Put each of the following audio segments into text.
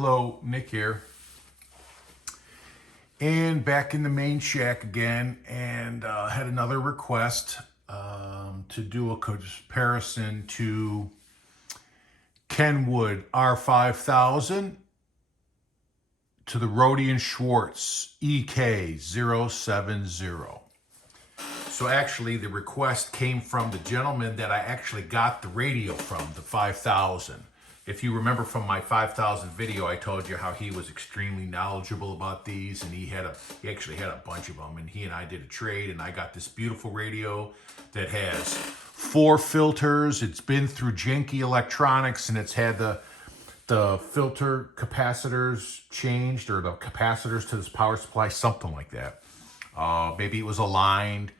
Hello, Nick here. And back in the main shack again, and had another request to do a comparison to Kenwood R5000 to the Rohde and Schwarz EK070. So actually the request came from the gentleman that I actually got the radio from, the 5000. If you remember from my 5000 video, I told you how he was extremely knowledgeable about these, and he actually had a bunch of them, and he and I did a trade, and I got this beautiful radio that has 4 filters. It's been through janky electronics, and it's had the filter capacitors changed, or the capacitors to this power supply, something like that. Maybe it was aligned.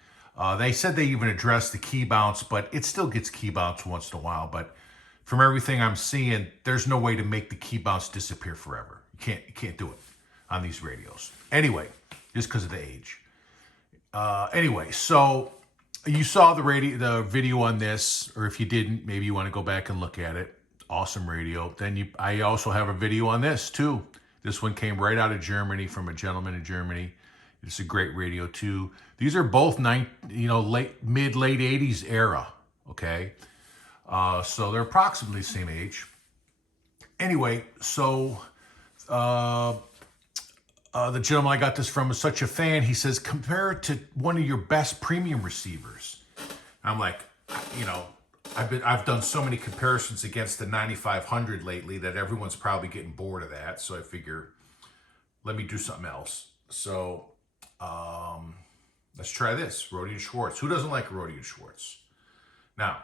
They said they even addressed the key bounce, but it still gets key bounce once in a while. But from everything I'm seeing, there's no way to make the key bounce disappear forever. You can't do it on these radios. Anyway, just because of the age. Anyway, so you saw the video on this, or if you didn't, maybe you want to go back and look at it. Awesome radio. Then I also have a video on this too. This one came right out of Germany from a gentleman in Germany. It's a great radio too. These are both mid late 80s era. Okay, so they're approximately the same age. Anyway, so the gentleman I got this from is such a fan. He says, compare it to one of your best premium receivers. I'm like, I've done so many comparisons against the 9500 lately that everyone's probably getting bored of that. So I figure, let me do something else. So let's try this, Rohde and Schwarz. Who doesn't like Rohde and Schwarz? Now,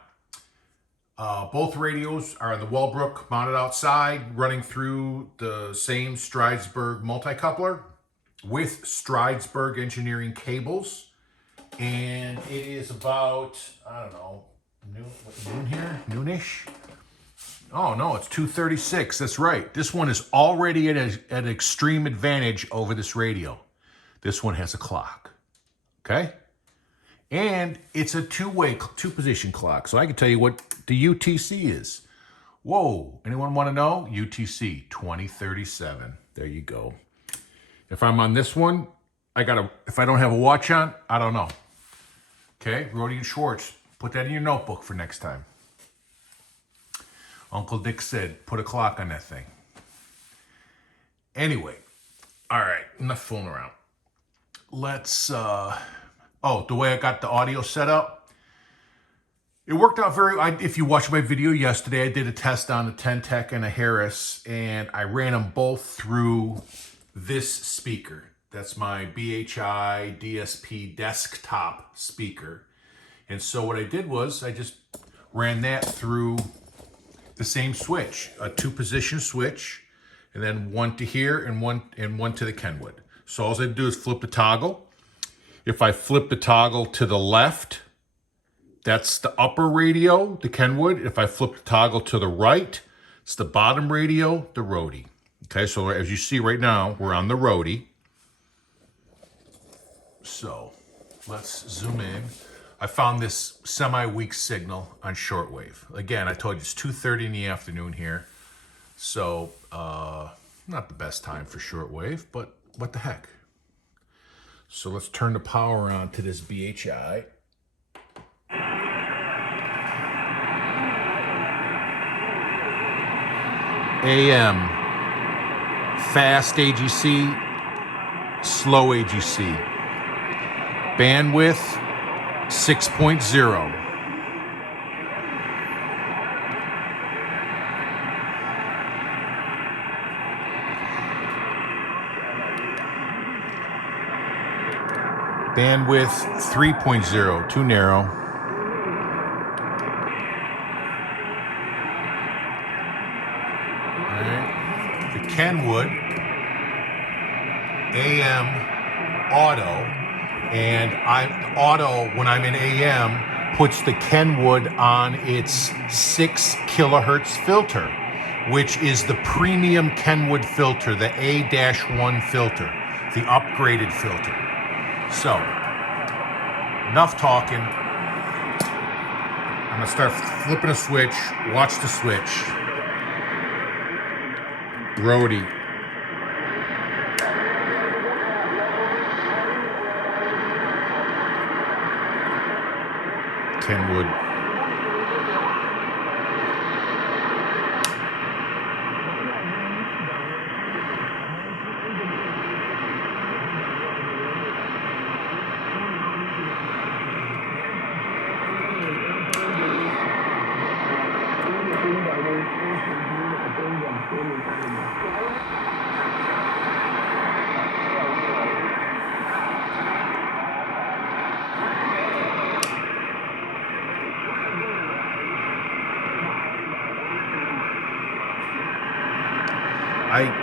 both radios are on the Wellbrook, mounted outside, running through the same Stridesburg multi-coupler with Stridesburg engineering cables. And it is about, I don't know, noon here? Noonish? Oh no, it's 2:36. That's right. This one is already at an extreme advantage over this radio. This one has a clock. Okay? And it's a two-position clock. So I can tell you what the UTC is. Whoa, anyone want to know? UTC 2037. There you go. If I'm on this one, if I don't have a watch on, I don't know. Okay, Rohde and Schwarz. Put that in your notebook for next time. Uncle Dick said, put a clock on that thing. Anyway, all right, enough fooling around. Let's, the way I got the audio set up, it worked out if you watched my video yesterday, I did a test on a 10-Tech and a Harris, and I ran them both through this speaker. That's my BHI DSP desktop speaker. And so what I did was I just ran that through the same switch, a 2-position switch, and then one to here and one to the Kenwood. So all I do is flip the toggle. If I flip the toggle to the left, that's the upper radio, the Kenwood. If I flip the toggle to the right, it's the bottom radio, the Rohde. Okay, so as you see right now, we're on the Rohde. So let's zoom in. I found this semi-weak signal on shortwave. Again, I told you it's 2:30 in the afternoon here. So not the best time for shortwave, but what the heck. So let's turn the power on to this BHI. AM, fast AGC, slow AGC. Bandwidth, 6.0. Bandwidth 3.0, too narrow. All right. The Kenwood AM auto, and auto when I'm in AM puts the Kenwood on its 6 kilohertz filter, which is the premium Kenwood filter, the A-1 filter, the upgraded filter. So, enough talking. I'm going to start flipping a switch. Watch the switch. Rohde. Kenwood.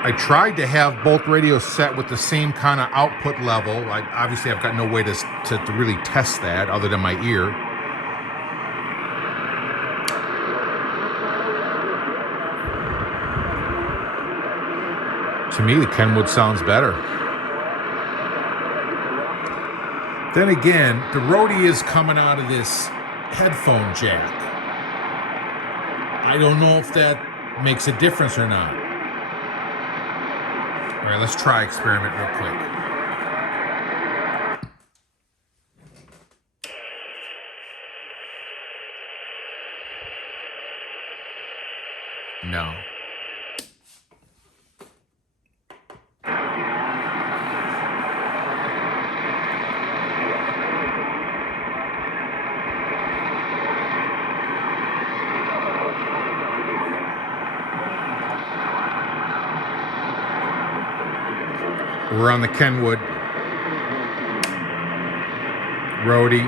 I tried to have both radios set with the same kind of output level. Obviously, I've got no way to really test that other than my ear. To me, the Kenwood sounds better. Then again, the Rohde is coming out of this headphone jack. I don't know if that makes a difference or not. All right, let's try experiment real quick. No. We're on the Kenwood. Rohde.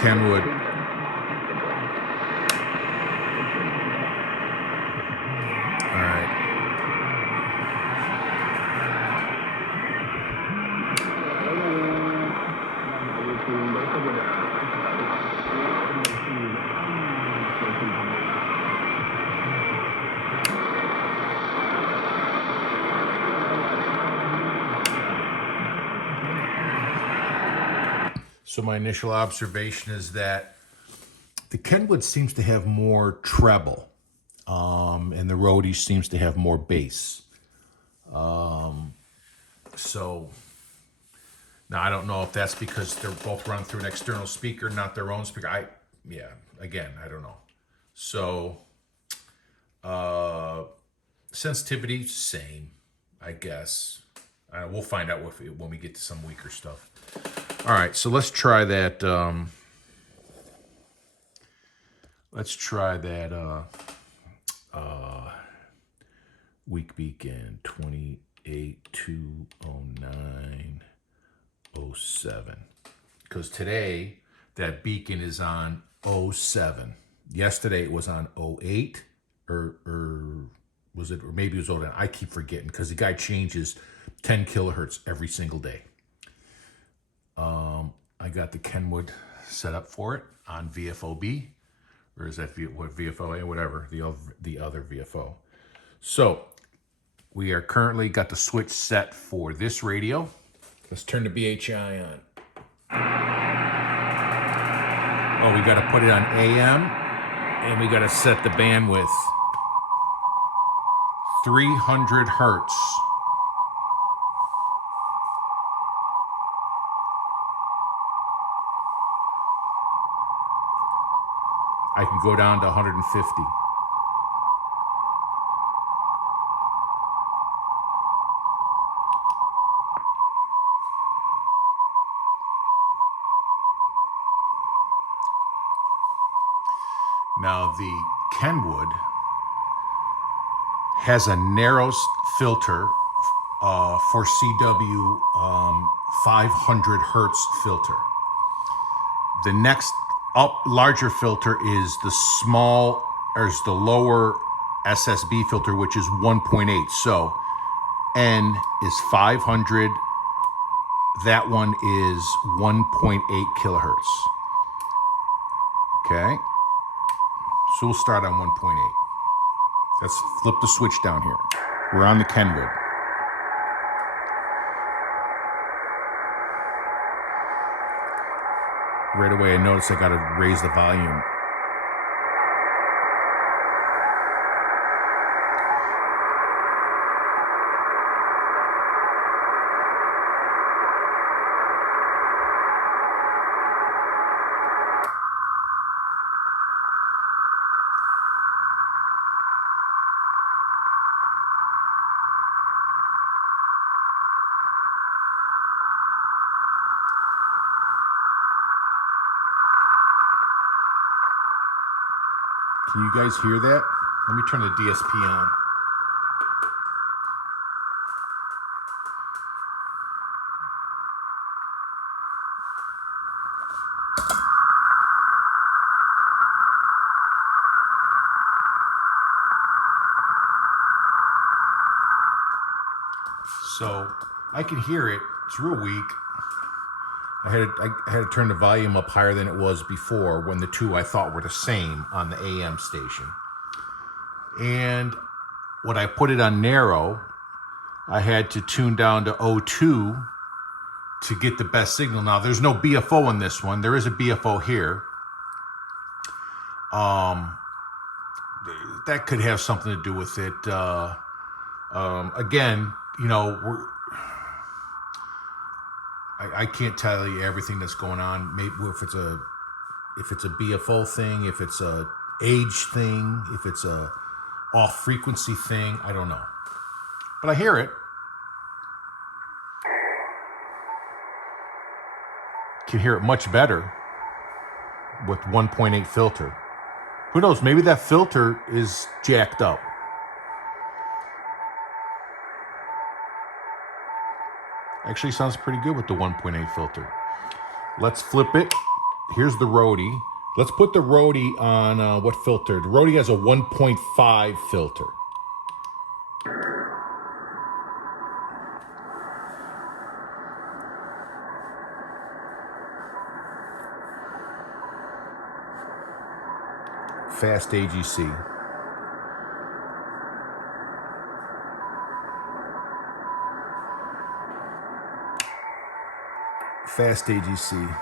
Kenwood. All right. So my initial observation is that the Kenwood seems to have more treble, and the Rohde seems to have more bass. So now I don't know if that's because they're both run through an external speaker, not their own speaker. Again, I don't know. So sensitivity, same, I guess. We'll find out when we get to some weaker stuff. All right, so let's try that. Weak beacon 2820907. Because today that beacon is on 07. Yesterday it was on 08, or was it? Or maybe it was 09. I keep forgetting because the guy changes 10 kilohertz every single day. I got the Kenwood set up for it on VFOB, or is that VFOA, whatever, the other VFO. So we are currently got the switch set for this radio. Let's turn the BHI on. Oh, we got to put it on AM, and we got to set the bandwidth 300 hertz. I can go down to 150. Now the Kenwood has a narrow filter for CW 500 hertz filter. The next larger filter is the lower SSB filter, which is 1.8. So N is 500. That one is 1.8 kilohertz. Okay. So we'll start on 1.8. Let's flip the switch down here. We're on the Kenwood. Right away I noticed I got to raise the volume. Can you guys hear that? Let me turn the DSP on. So I can hear it. It's real weak. I had to turn the volume up higher than it was before when the two I thought were the same on the AM station. And when I put it on narrow, I had to tune down to 02 to get the best signal. Now, there's no BFO in this one. There is a BFO here. That could have something to do with it. Again, you know, I can't tell you everything that's going on. Maybe if it's a BFO thing, if it's a age thing, if it's a off frequency thing, I don't know. But I hear it. Can hear it much better with 1.8 filter. Who knows? Maybe that filter is jacked up. Actually sounds pretty good with the 1.8 filter. Let's flip it. Here's the Rohde. Let's put the Rohde on what filter? The Rohde has a 1.5 filter. Fast AGC. Fast AGC.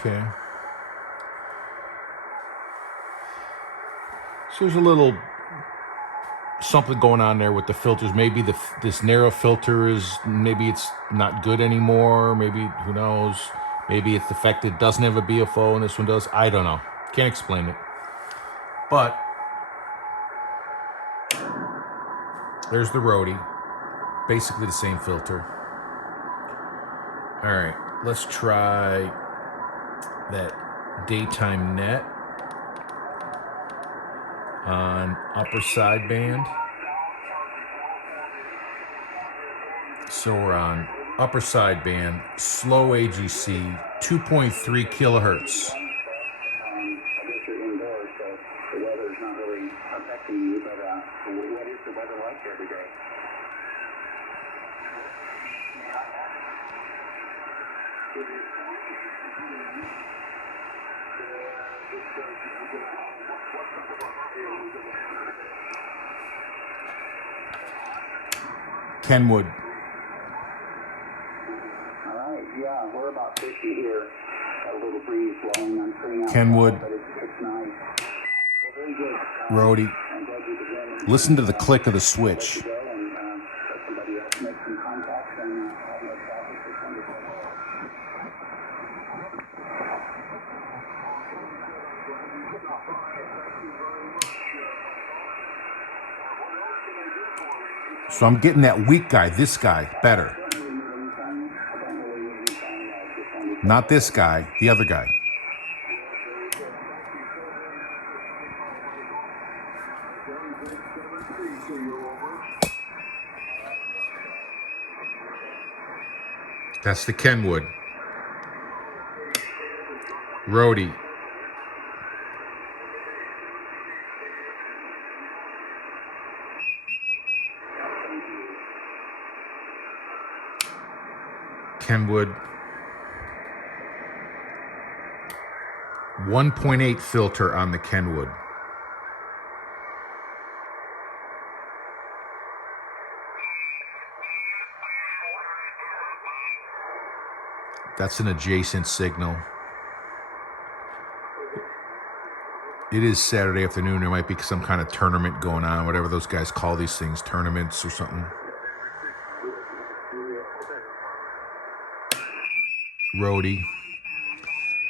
Okay. So there's a little something going on there with the filters. Maybe this narrow filter maybe it's not good anymore. Maybe, who knows? Maybe it's the fact that it doesn't have a BFO and this one does. I don't know. Can't explain it. But there's the Rohde. Basically the same filter. All right, let's try that daytime net on upper sideband. So we're on upper sideband, slow AGC, 2.3 kilohertz. Kenwood. All right, yeah, we're about 50 here. Got a little breeze blowing. I'm sitting outside, Kenwood. but it's nice. Well, very good. Rohde. Listen to the click of the switch. So I'm getting that weak guy, this guy, better. Not this guy, the other guy. That's the Kenwood. Rohde. Kenwood. 1.8 filter on the Kenwood. That's an adjacent signal. It is Saturday afternoon. There might be some kind of tournament going on, whatever those guys call these things, tournaments or something. Rohde.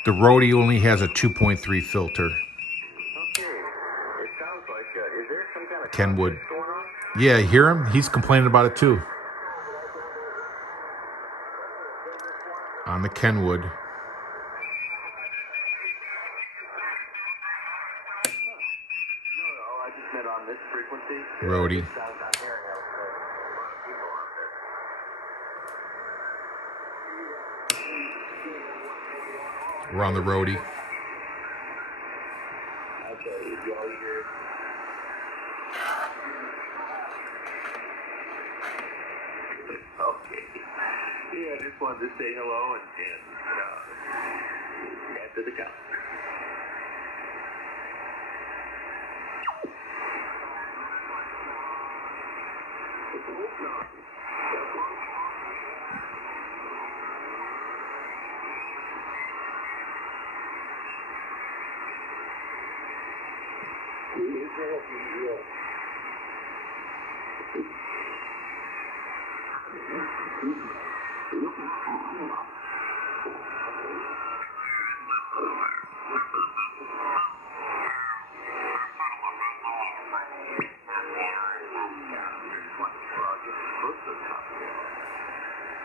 The Rohde only has a 2.3 filter. Okay. It sounds like, is there some kind of Kenwood. conflict going on? Yeah, you hear him? He's complaining about it too. On the Kenwood. No, I just meant on this frequency. Rohde. It sounds I'm hearing a lot of people out there. We're on the Rohde. Okay, you all hear? Okay. Yeah, I just wanted to say hello and after the count.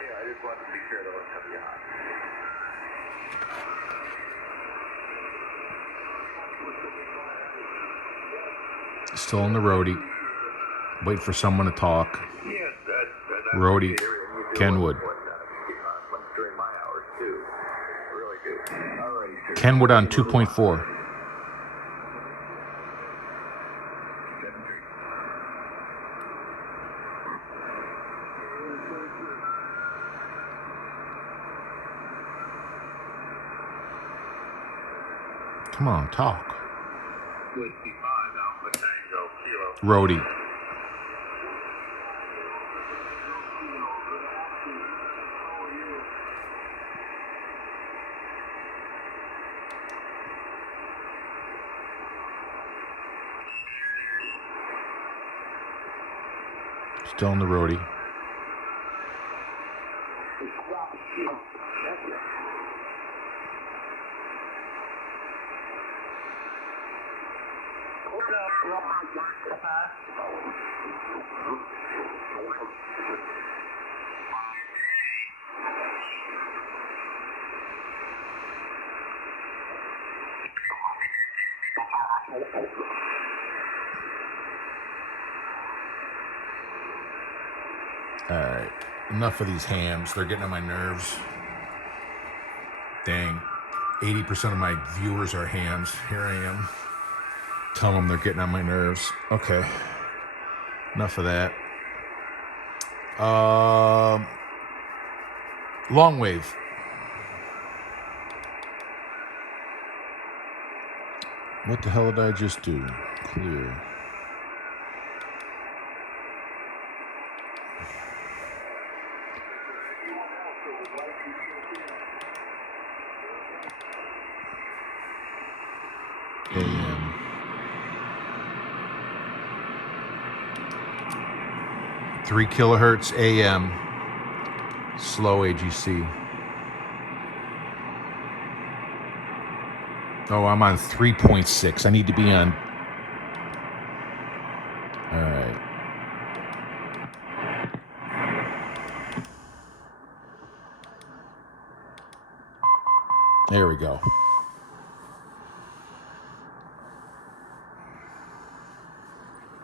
Yeah, I just wanted to be sure that was coming out. Still on the Rohde. Wait for someone to talk. Yes, that's Rohde. Kenwood. During my hours too. Really do. Alrighty, sir. Kenwood on 2.4. Come on, talk. Whiskey 5 Alpha Tango Kilo. Rohde. Still on the Rohde. All right, enough of these hams. They're getting on my nerves. Dang, 80% of my viewers are hams. Here I am. Tell them they're getting on my nerves. Okay, enough of that. Long wave. What the hell did I just do? Clear. AM. Three kilohertz AM. Slow AGC. Oh, I'm on 3.6. I need to be on. All right. There we go.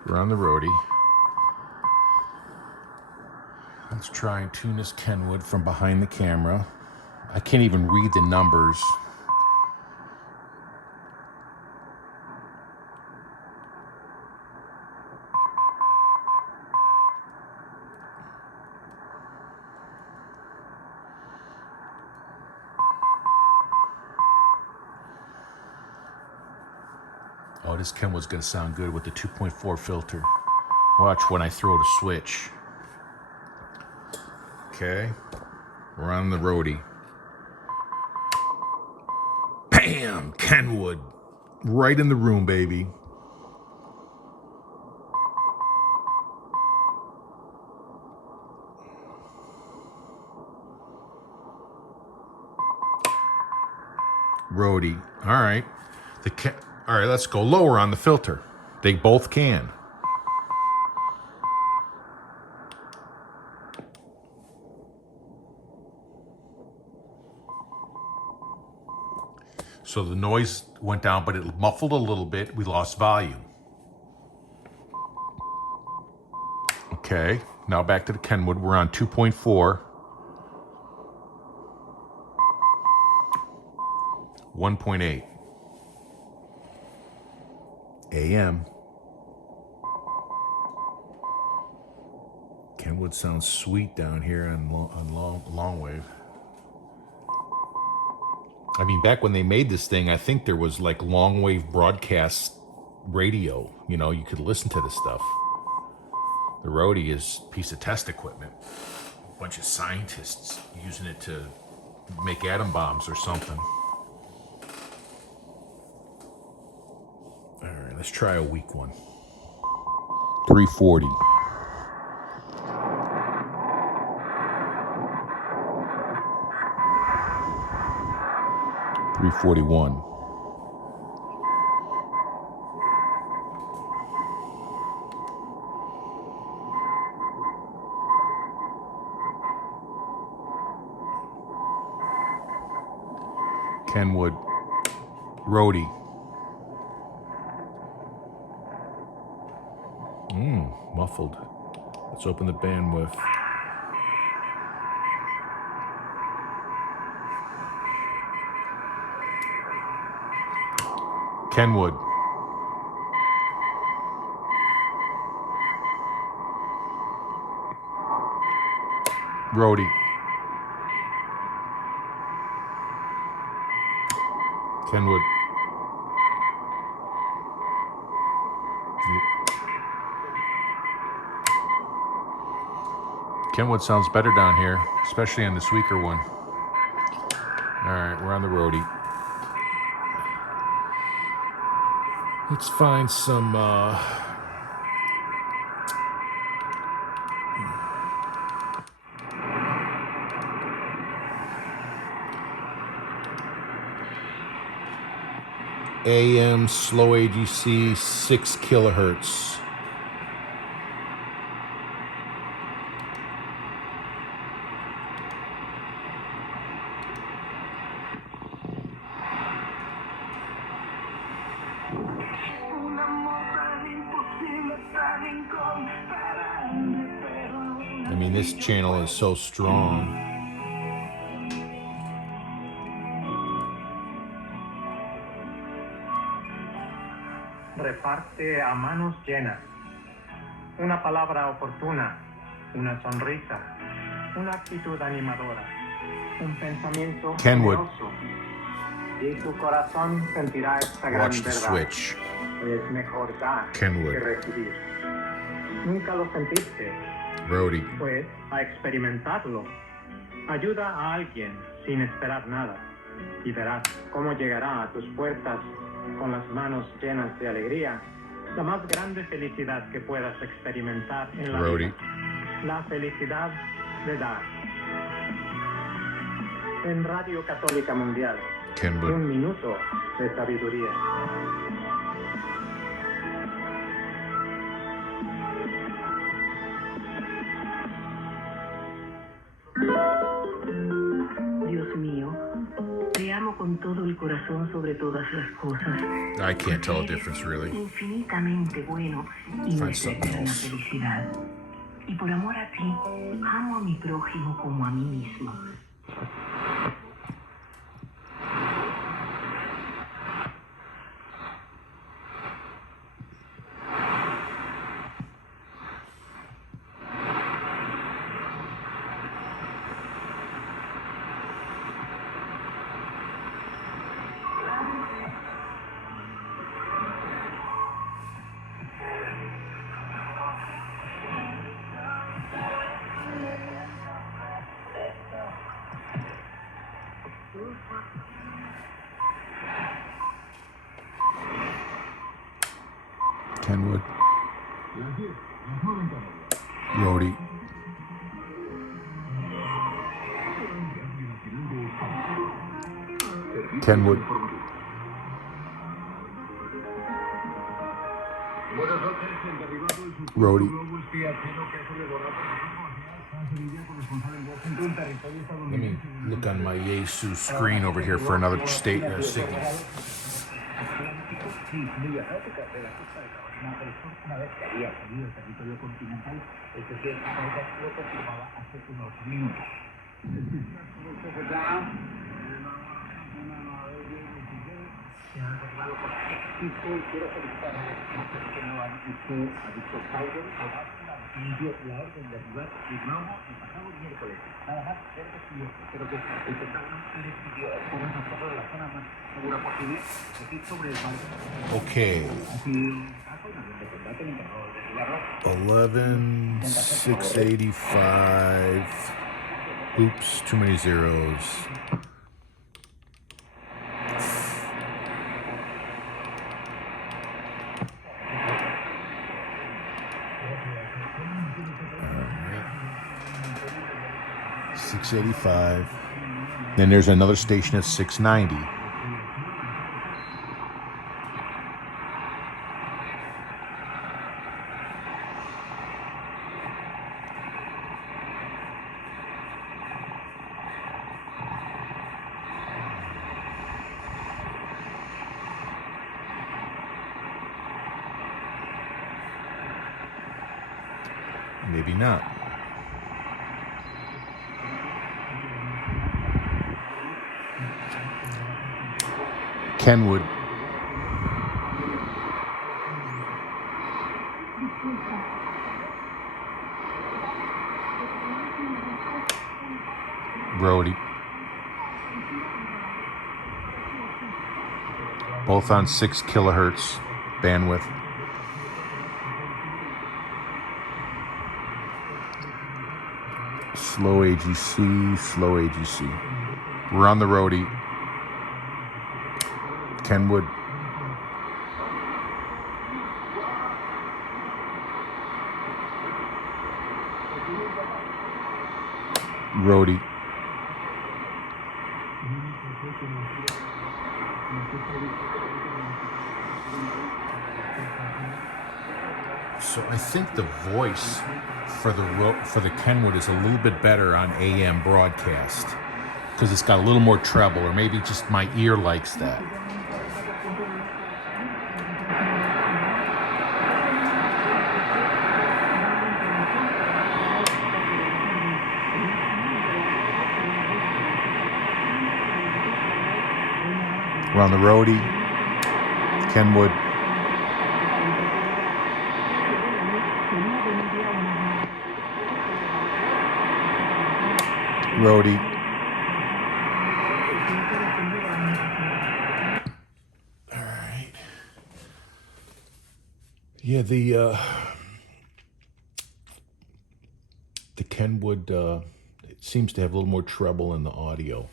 We're on the Rohde. Let's try and tune this Kenwood from behind the camera. I can't even read the numbers. Oh, this Kenwood's gonna sound good with the 2.4 filter. Watch when I throw the switch. Okay, we're on the Rohde. Bam! Kenwood. Right in the room, baby. Rohde. All right. All right, let's go lower on the filter. They both can. So the noise went down, but it muffled a little bit. We lost volume. Okay, now back to the Kenwood. We're on 2.4. 1.8. AM. Kenwood sounds sweet down here on long wave. I mean, back when they made this thing, I think there was like long wave broadcast radio. You know, you could listen to this stuff. The Rohde is a piece of test equipment. A bunch of scientists using it to make atom bombs or something. All right, let's try a weak one. 340. 341. Kenwood. Rohde. Muffled. Let's open the bandwidth. Kenwood. Rohde. Kenwood. Kenwood sounds better down here, especially on this weaker one. All right, we're on the Rohde. Let's find some AM slow AGC 6 kilohertz. I mean, this channel is so strong. Reparte a manos llenas. Una palabra oportuna, una sonrisa, una actitud animadora, un pensamiento Kenwood. generoso. Y tu corazón sentirá esta gran Watch the verdad. switch. Es mejor dar Kenwood. que recibir. Nunca lo sentiste, Rohde. pues a experimentarlo. Ayuda a alguien sin esperar nada y verás cómo llegará a tus puertas con las manos llenas de alegría, la más grande felicidad que puedas experimentar en la Rohde. vida, la felicidad de dar. En Radio Católica Mundial, Kenwood. 1 minuto de sabiduría. Dios mío, te amo con todo el corazón sobre todas las cosas. I can't tell a difference, really. Infinitamente bueno y Find nuestra something eterna else. felicidad. Y por amor a ti, amo a mi prójimo como a mí mismo. Kenwood. Rohde. Kenwood. Rohde. Let me look on my Yaesu screen over here for another signal. Okay. 11,685. Oops, too many zeros. Alright. 685. Then there's another station at 690. Maybe not. Kenwood. Rohde. Both on 6 kilohertz bandwidth. Slow AGC, slow AGC. We're on the Rohde. Kenwood. Rohde. So I think the voice for the Kenwood is a little bit better on AM broadcast because it's got a little more treble, or maybe just my ear likes that. We're on the Rohde, Kenwood. Rohde. All right. Yeah, the Kenwood it seems to have a little more treble in the audio,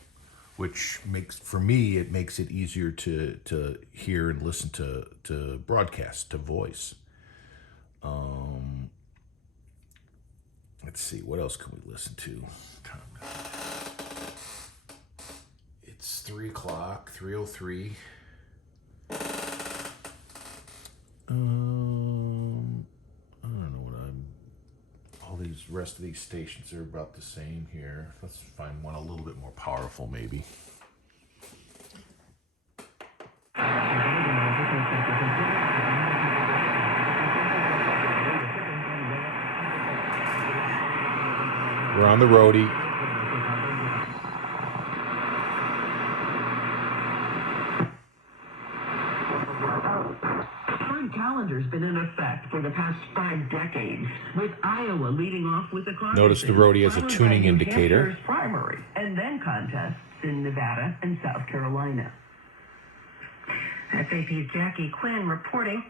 which makes, for me, it makes it easier to hear and listen to broadcast, to voice. Let's see, what else can we listen to? It's 3 o'clock, 3:03. I don't know what all these rest of these stations are about the same here. Let's find one a little bit more powerful, maybe. We're on the Rohde. Current calendar's been in effect for the past 5 decades, with Iowa leading off with the caucuses. Notice the Rohde has a tuning indicator. Primary, and then contests in Nevada and South Carolina. SAP's Jackie Quinn reporting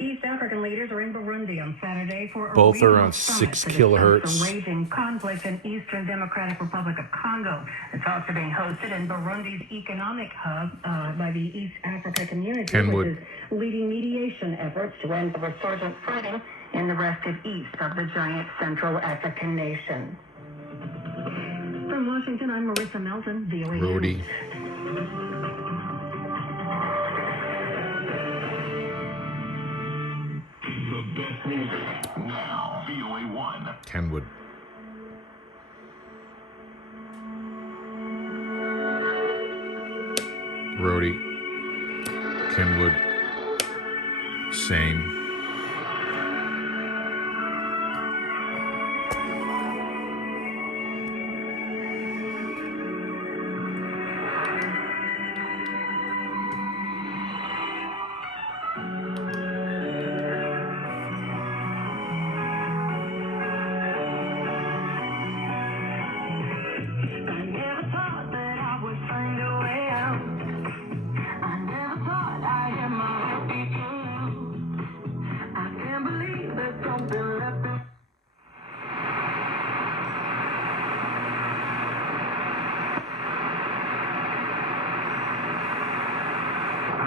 East African leaders are in Burundi on Saturday for a Both are regional on summit 6 to discuss kilohertz. the raging conflict in Eastern Democratic Republic of Congo. The talks are being hosted in Burundi's economic hub by the East Africa Community, Kenwood. which is leading mediation efforts to end the resurgent fighting in the restive east of the giant Central African nation. From Washington, I'm Marissa Melton, VOA Rohde. News. The best music now. VOA 1. Kenwood. Rohde. Kenwood. Same.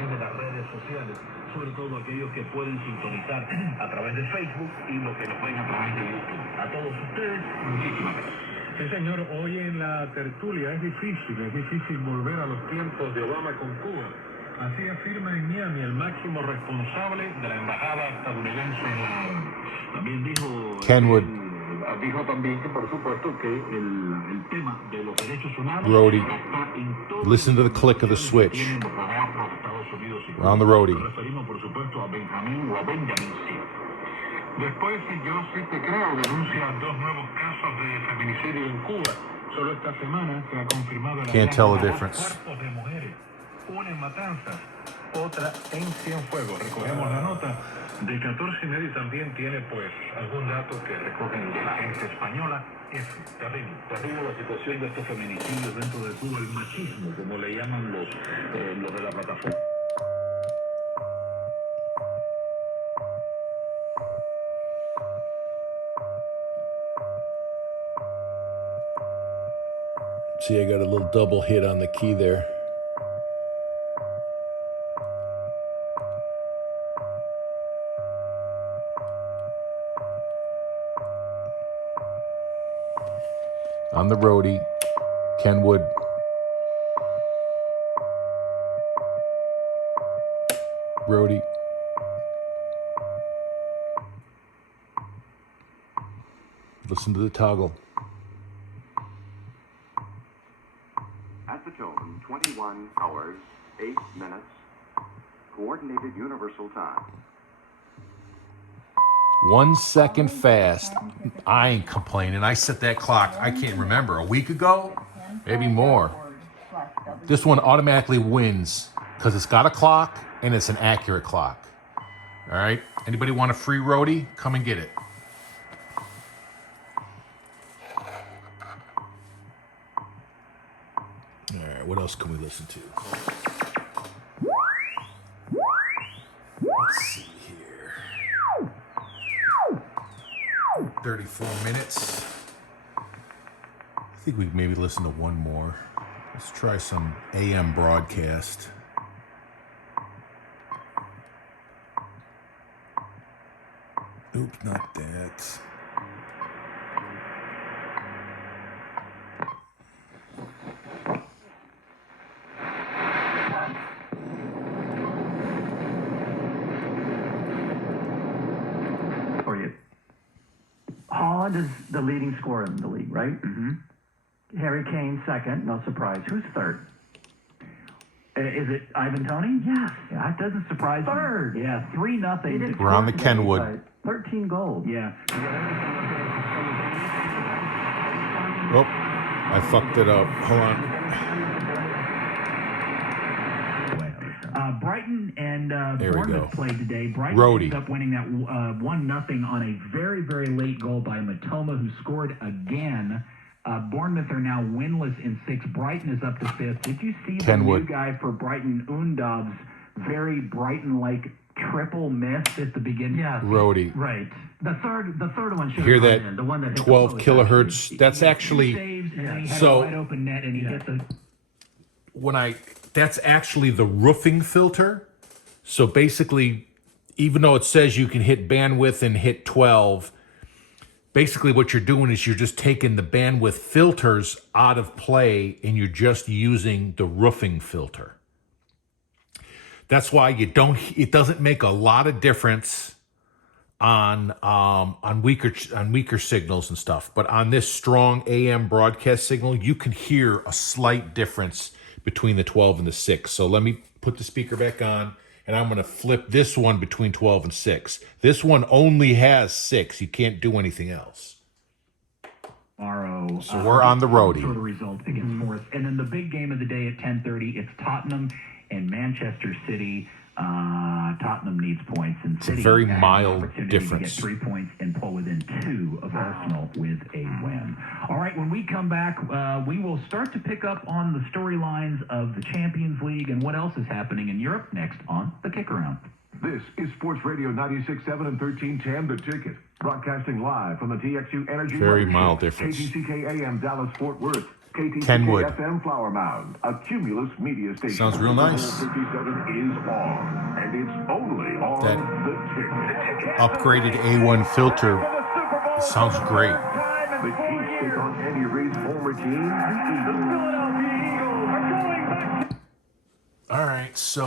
de las redes sociales, sobre todo aquellos que pueden sintonizar a través de Facebook y los que nos ven a través de YouTube. A todos ustedes, muchísimas gracias. Sí, señor, hoy en la tertulia es difícil volver a los tiempos de Obama con Cuba. Así afirma en Miami el máximo responsable de la embajada estadounidense en La Habana. También dijo... Kenwood. Dijo también que, por supuesto, que el tema de los derechos humanos Rohde. está en todo. Listen to the click of the switch. Tienen los gobiernos de Estados Unidos y We're on the Rohde. Nos referimos, por supuesto, a Benjamín o a Benjamin C. Después, yo sí te creo, denuncia 2 nuevos casos de feminicidio en Cuba. Solo esta semana se ha confirmado la Can't tell the de 2 difference. cuerpos de mujeres. Una en Matanzas, otra en Cienfuegos. Recogemos la nota de 14:30 y también tiene pues algún dato que recogen de la agencia española. Es terrible la situación de estos feminicidios dentro de Cuba, el machismo, como le llaman los de la plataforma. See, I got a little double hit on the key there. On the Rohde, Kenwood. Rohde. Listen to the toggle. At the tone, 21 hours, 8 minutes, coordinated universal time. 1 second fast. I ain't complaining. I set that clock, I can't remember, a week ago? Maybe more. This one automatically wins because it's got a clock and it's an accurate clock. All right? Anybody want a free Rohde? Come and get it. All right, what else can we listen to? Let's see here. 34 minutes. I think we can maybe listen to one more. Let's try some AM broadcast. Oops, not that. For you. Holland is the leading scorer in the league, right? Mm-hmm. Harry Kane second, no surprise. Who's third? Is it Ivan Toney? Yes. Yeah, that doesn't surprise me. Third. Yeah, 3-0. We're on the Kenwood. 13 goals. Yeah. Oh, I fucked it up. Hold on. Brighton and There we Bournemouth go. played today. Brighton Rohde. ended up winning that 1-0 on a very, very late goal by Matoma, who scored again. Bournemouth are now winless in 6. Brighton is up to 5th. Did you see Kenwood. the new guy for Brighton, Undov's very Brighton-like triple missed at the beginning. Yeah, Rohde. right. The third one should Hear have that gone in. The one that hit the 12 post, kilohertz? That's He had actually, two saves, and then he had so a wide open net, and he hit the. That's actually the roofing filter. So basically, even though it says you can hit bandwidth and hit 12, basically what you're doing is you're just taking the bandwidth filters out of play and you're just using the roofing filter. That's why it doesn't make a lot of difference on weaker signals and stuff. But on this strong AM broadcast signal, you can hear a slight difference between the 12 and the 6. So let me put the speaker back on, and I'm going to flip this one between 12 and 6. This one only has 6. You can't do anything else. Tomorrow. So we're on the Rohde. For the result against Forest. And then the big game of the day at 10:30, it's Tottenham and Manchester City. Tottenham needs points, and City It's a very has an mild opportunity difference. to get 3 points and pull within 2 of Arsenal with a win. All right, when we come back, we will start to pick up on the storylines of the Champions League and what else is happening in Europe next on The Kick Around. This is Sports Radio 96.7 and 1310 The Ticket. Broadcasting live from the TXU Energy Very Mothership, mild difference. KTCK AM Dallas Fort Worth. KTCK Kenwood. FM Flower Mound, a Cumulus media station. Sounds real nice. R5000 is on, and it's only on That The Ticket. upgraded A1 filter sounds great. The Chiefs take on Andy Reid's former team, the Eagles. All right, so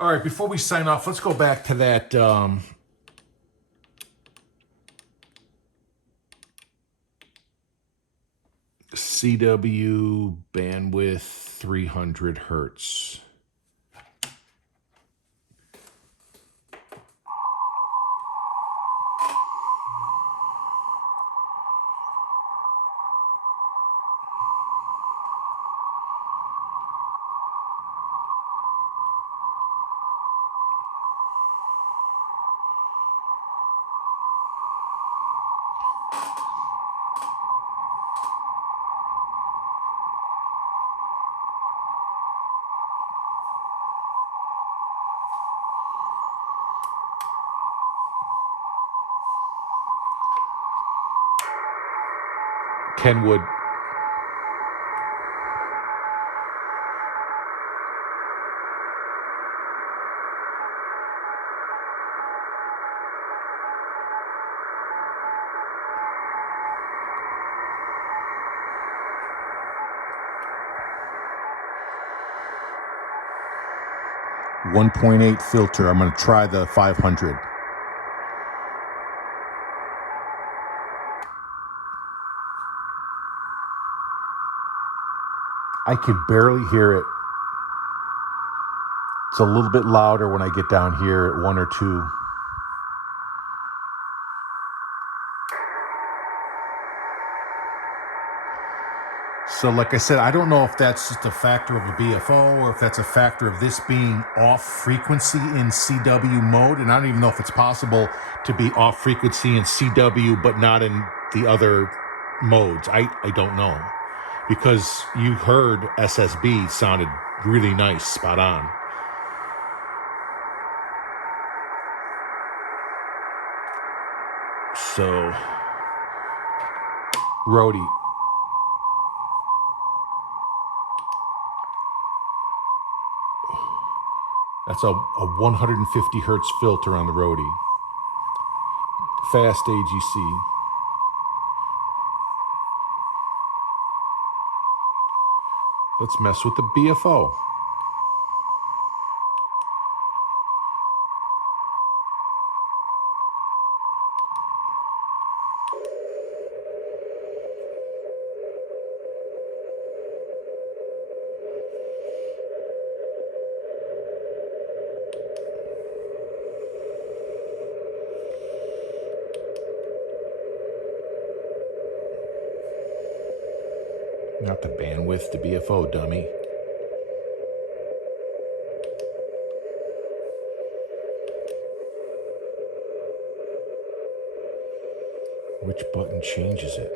all right, before we sign off, let's go back to that CW bandwidth 300 hertz. Kenwood. .8 filter. I'm going to try the 500. I can barely hear it. It's a little bit louder when I get down here at 1 or 2. So like I said, I don't know if that's just a factor of the BFO or if that's a factor of this being off frequency in CW mode. And I don't even know if it's possible to be off frequency in CW but not in the other modes. I don't know. Because you heard SSB sounded really nice, spot on. So, Rohde. That's a 150 hertz filter on the Rohde. Fast AGC. Let's mess with the BFO. Not the bandwidth, the BFO, dummy. Which button changes it?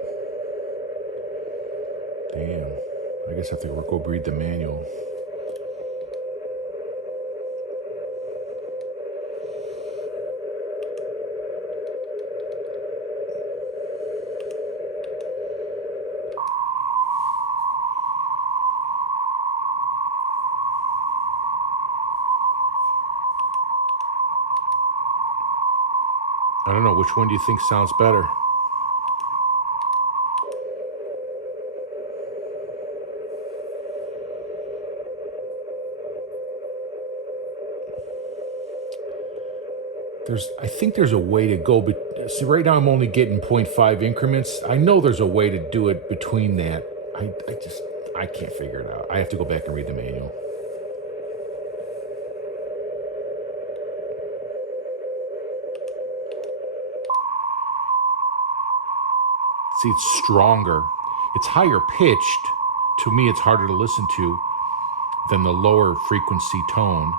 Damn. I guess I have to go read the manual. I don't know. Which one do you think sounds better? I think there's a way to go, but see, right now I'm only getting 0.5 increments. I know there's a way to do it between that. I can't figure it out. I have to go back and read the manual. See, it's stronger. It's higher pitched. To me, it's harder to listen to than the lower frequency tone.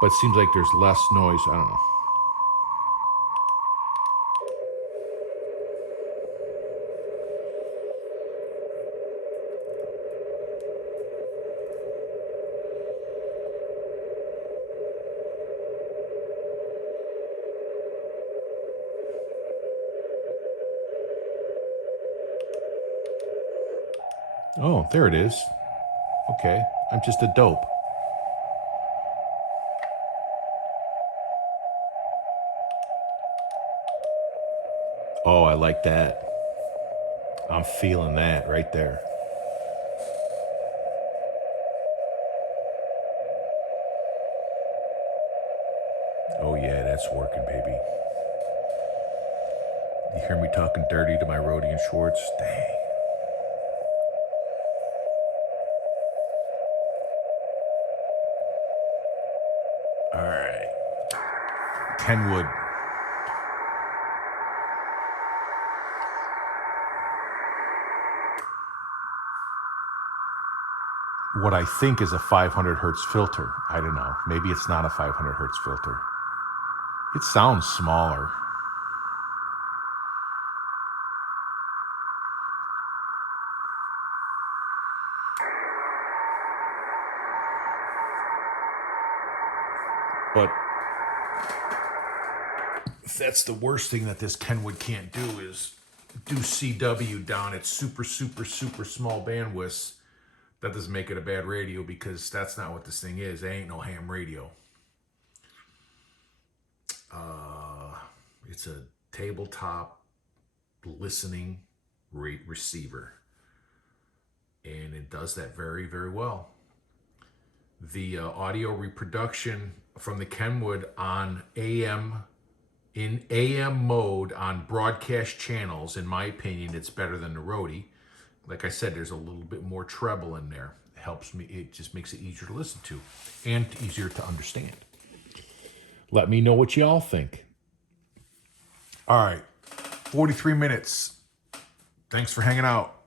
But it seems like there's less noise. I don't know. Oh, there it is. Okay, I'm just a dope. Oh, I like that. I'm feeling that right there. Oh yeah, that's working, baby. You hear me talking dirty to my Rohde and Schwarz? Dang. All right. Kenwood. What I think is a 500 hertz filter. I don't know. Maybe it's not a 500 hertz filter. It sounds smaller. But that's the worst thing that this Kenwood can't do is do CW down at super small bandwidths. That doesn't make it a bad radio because that's not what this thing is. It ain't no ham radio. It's a tabletop listening receiver. And it does that very, very well. The audio reproduction from the Kenwood on AM, in AM mode on broadcast channels, in my opinion, it's better than the Rohde. Like I said, there's a little bit more treble in there. It helps me, it just makes it easier to listen to and easier to understand. Let me know what y'all think. All right, 43 minutes. Thanks for hanging out.